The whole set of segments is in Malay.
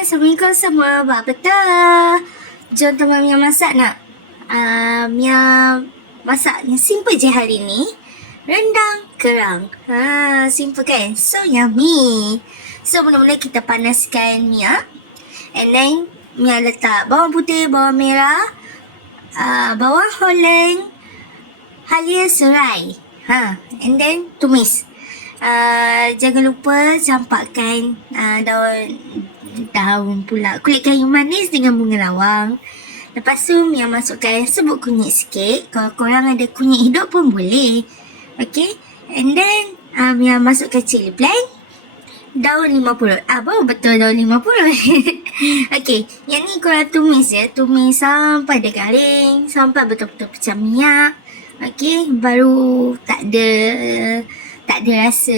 Assalamualaikum semua. Buat betul. Jom teman Mia masak nak? Mia masak yang simple je hari ni. Rendang kerang. Simple kan? So yummy. So mula-mula kita panaskan minyak. And then Mia letak bawang putih, bawang merah, bawang holland, halia serai. And then tumis. Jangan lupa campakkan daun pula, kulit kayu manis dengan bunga lawang. Lepas tu Mia masukkan serbuk kunyit sikit. Kalau korang ada kunyit hidup pun boleh. Okay. And then Mia masukkan cili plant, daun 50. Baru betul daun 50. Okay. Yang ni korang tumis je. Tumis sampai dia garing, sampai betul-betul pecah minyak. Okay. Baru tak ada rasa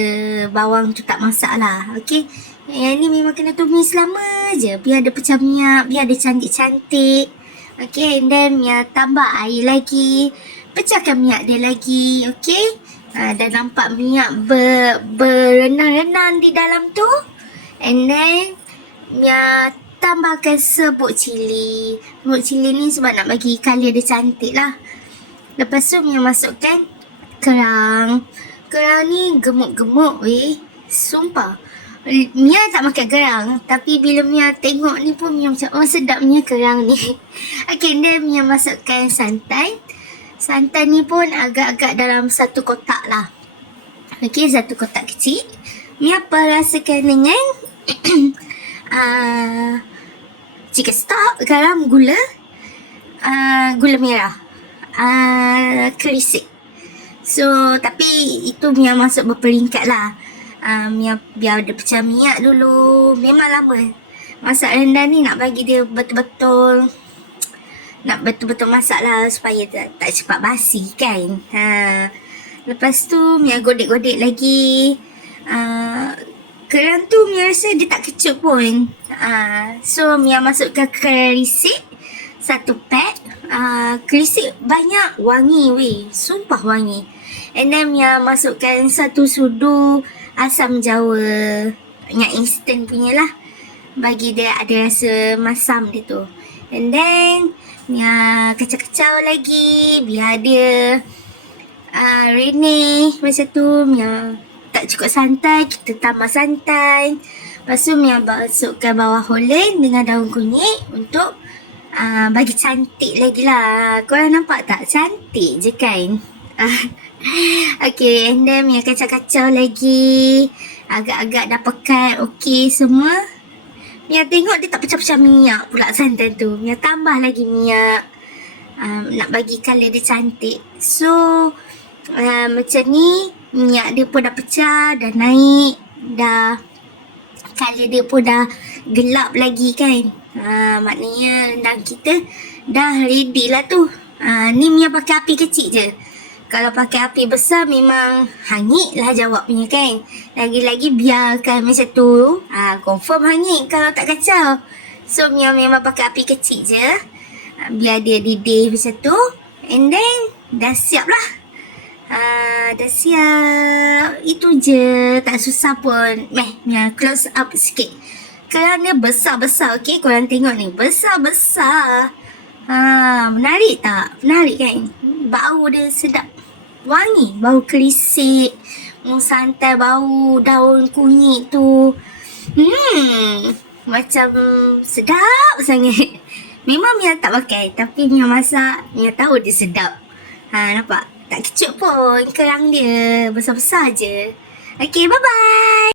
bawang tu tak masak lah. Okay. Yang ni memang kena tumis lama je. Biar ada pecah minyak. Biar ada cantik-cantik. Okay. And then Mia tambah air lagi. Pecahkan minyak dia lagi. Okay. Dah nampak minyak berenang-renang di dalam tu. And then Mia tambahkan serbuk cili. Serbuk cili ni sebab nak bagi colour dia cantik lah. Lepas tu Mia masukkan kerang. Kerang ni gemuk-gemuk weh. Sumpah. Mia tak makan kerang. Tapi bila Mia tengok ni pun Mia macam, oh sedapnya kerang ni. Okay, then Mia masukkan santan. Santan ni pun agak-agak dalam satu kotak lah. Okay, satu kotak kecil. Mia perasakan dengan chicken stock, garam, gula, gula merah, kerisik. So, tapi itu Mia masuk berperingkat lah. Mia biar ada pecah minyak dulu. Memang lama. Masak rendang ni nak bagi dia betul-betul, nak betul-betul masak lah supaya tak cepat basi kan. Lepas tu Mia godek-godek lagi. Kerang tu Mia rasa dia tak kecut pun. So, Mia masukkan kerisik. Satu pack. Kerisik banyak, wangi weh. Sumpah wangi. And then Mia masukkan satu sudu asam jawa. Yang instant punya lah. Bagi dia ada rasa masam dia tu. And then Mia kacau-kacau lagi. Biar dia renyah macam tu. Mia tak cukup santan, kita tambah santan. Lepas tu Mia masukkan bawang holland dengan daun kunyit untuk bagi cantik lagi lah. Korang nampak tak? Cantik je kan? Okay, and then Mia kacau-kacau lagi. Agak-agak dah pekat. Okay semua. Mia tengok dia tak pecah-pecah minyak pula santan tu. Mia tambah lagi minyak. Nak bagi colour dia cantik. So, macam ni. Minyak dia pun dah pecah. Dah naik. Dah colour dia pun dah gelap lagi kan. Maknanya rendang kita dah ready lah tu. Ni Mia pakai api kecil je. Kalau pakai api besar memang hangit lah jawab punya kan. Lagi-lagi biarkan macam tu. Confirm hangit kalau tak kacau. So Mia memang pakai api kecil je. Biar dia didih macam tu. And then dah siap lah. Dah siap. Itu je. Tak susah pun. Mia close up sikit. Kerang dia besar-besar, okay? Korang tengok ni, besar-besar. Menarik tak? Menarik kan? Bau dia sedap. Wangi. Bau kerisik. Santai, bau daun kunyit tu. Macam sedap sangat. Memang Mia tak pakai, tapi Mia masak, Mia tahu dia sedap. Nampak? Tak kecut pun kerang dia. Besar-besar je. Okay, bye-bye.